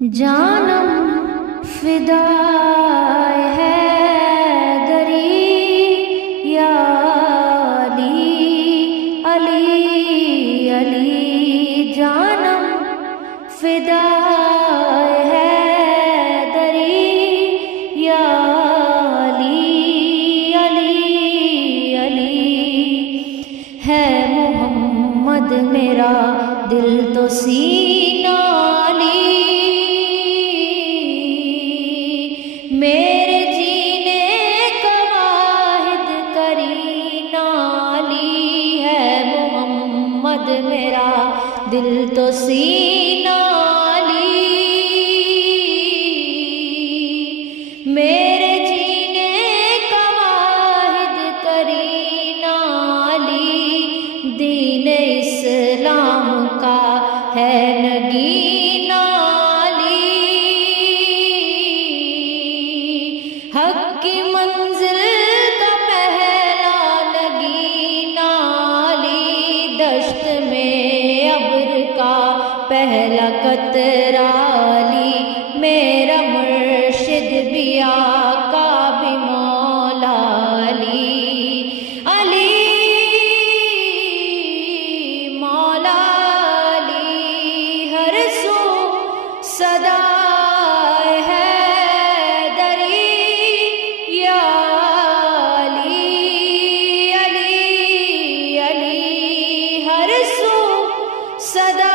جانم فدائے حیدری یا علی علی علی جانم فدائے حیدری یا علی علی علی ہے محمد میرا دل تو سینہ میرے جینے کا واحد کرینہ علی ہے محمد میرا دل تو سینہ علی میرے جینے کا واحد کرینہ علی دین اسلام کا ہے نگینہ حق کی منزل کا پہلا نگینہ علی دشت میں ابر کا پہلا قطرہ علی میرا مرشد بھی آقا بھی مولا علی علی مولا علی ہر سو صدا صدا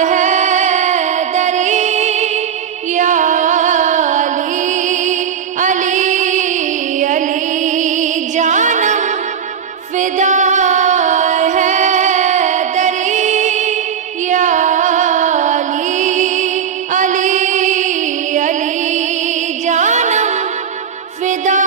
حیدری یا علی علی علی جانم فدا حیدری یا علی علی علی جانم فدا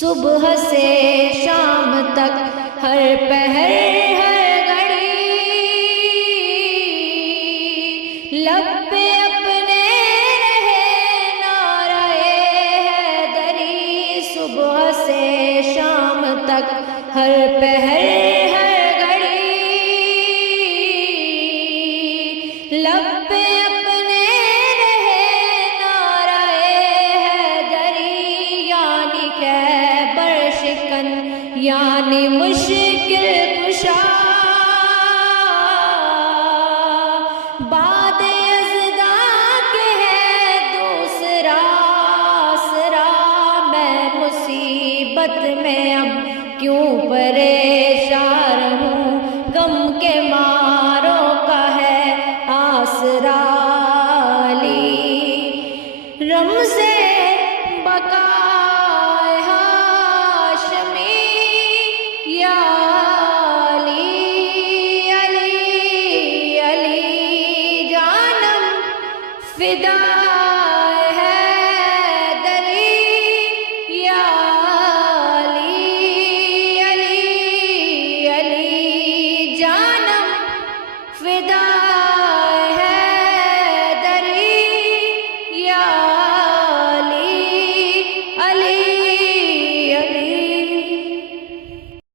صبح سے شام تک ہر پہر ہر گھڑی لب پہ اپنے رہے نعرہ حیدری صبح سے شام تک ہر پہر ہر گھڑی لب پہ اپنے رہے نعرہ حیدری یعنی مشکل کشا بعد ازدا کے ہے دوسرا آسرا میں مصیبت میں اب کیوں پریشان ہوں غم کے ماروں کا ہے آسرا علی رمز بقا فدا